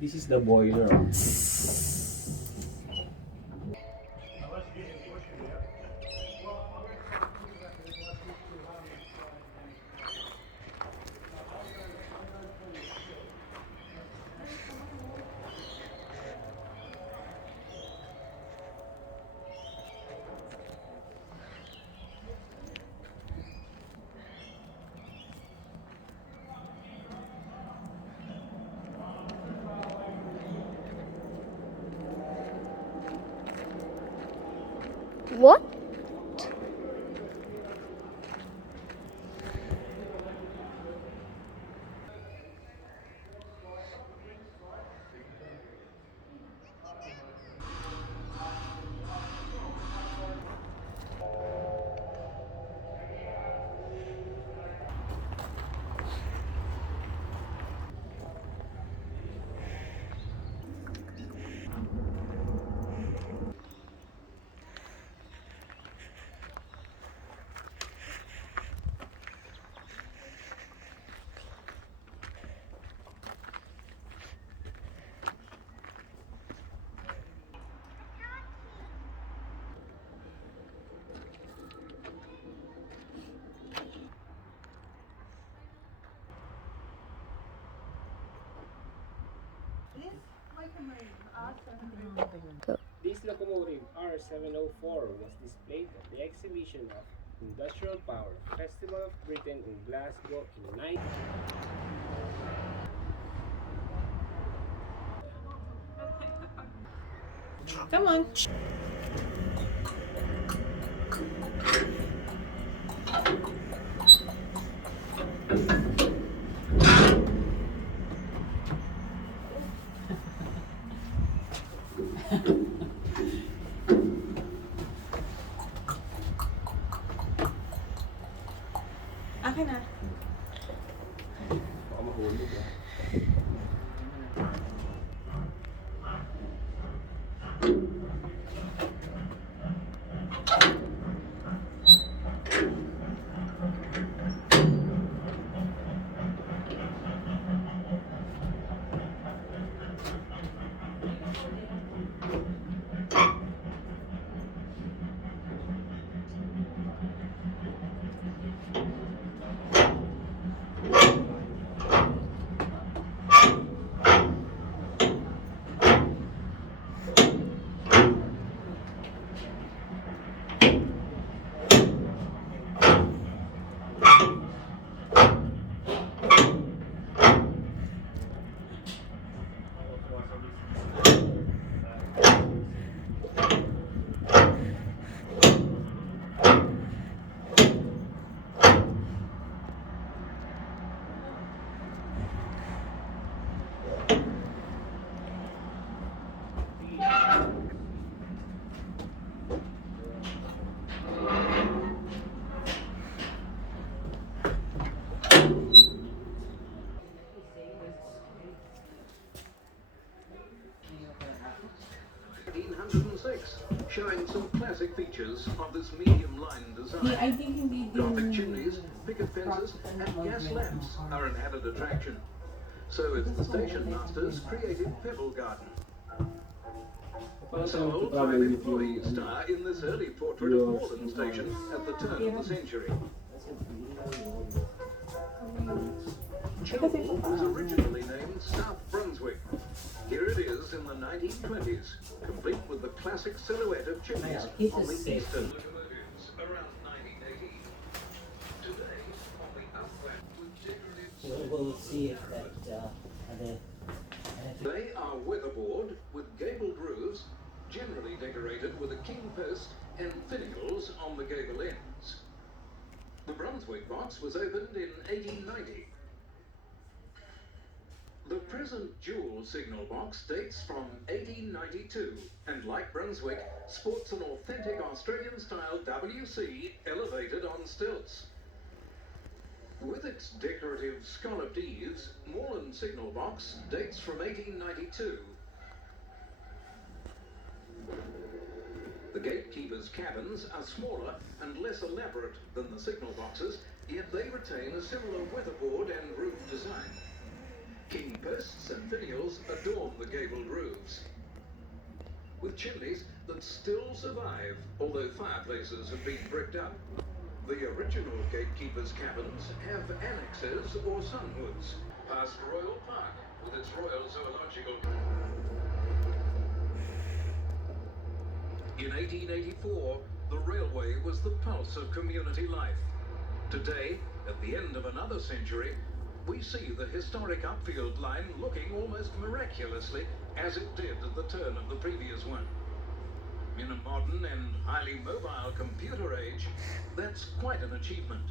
This is the boiler. What? This locomotive R704 was displayed at the exhibition of Industrial Power Festival of Britain in Glasgow in 9. Come on. Akin na. Baka mahulog ah. Showing some classic features of this medium line design. I think hindi Gothic chimneys, picket fences, and gas lamps are an added attraction. So is the station master's creative pebble garden. Some old-time employees star in this early portrait of Moreland Station at the turn of the century. Chilwell was originally named South Brunswick. Here it is in the 1920s, complete with the classic silhouette of chimneys on the eastern locomotives around 1980. Today, on the outback with decorative... We'll see if that They are weatherboard with gabled roofs, generally decorated with a king post and finnacles on the gable ends. The Brunswick box was opened in 1890. The present dual signal box dates from 1892 and, like Brunswick, sports an authentic Australian-style WC elevated on stilts. With its decorative scalloped eaves, Moreland signal box dates from 1892. The gatekeepers' cabins are smaller and less elaborate than the signal boxes yet they retain a similar weatherboard and roof design. King posts and finials adorn the gabled roofs, with chimneys that still survive, although fireplaces have been bricked up. The original gatekeepers' cabins have annexes or sunhoods, past Royal Park with its Royal Zoological. In 1884, the railway was the pulse of community life. Today, at the end of another century, we see the historic Upfield line looking almost miraculously as it did at the turn of the previous one. In a modern and highly mobile computer age, that's quite an achievement.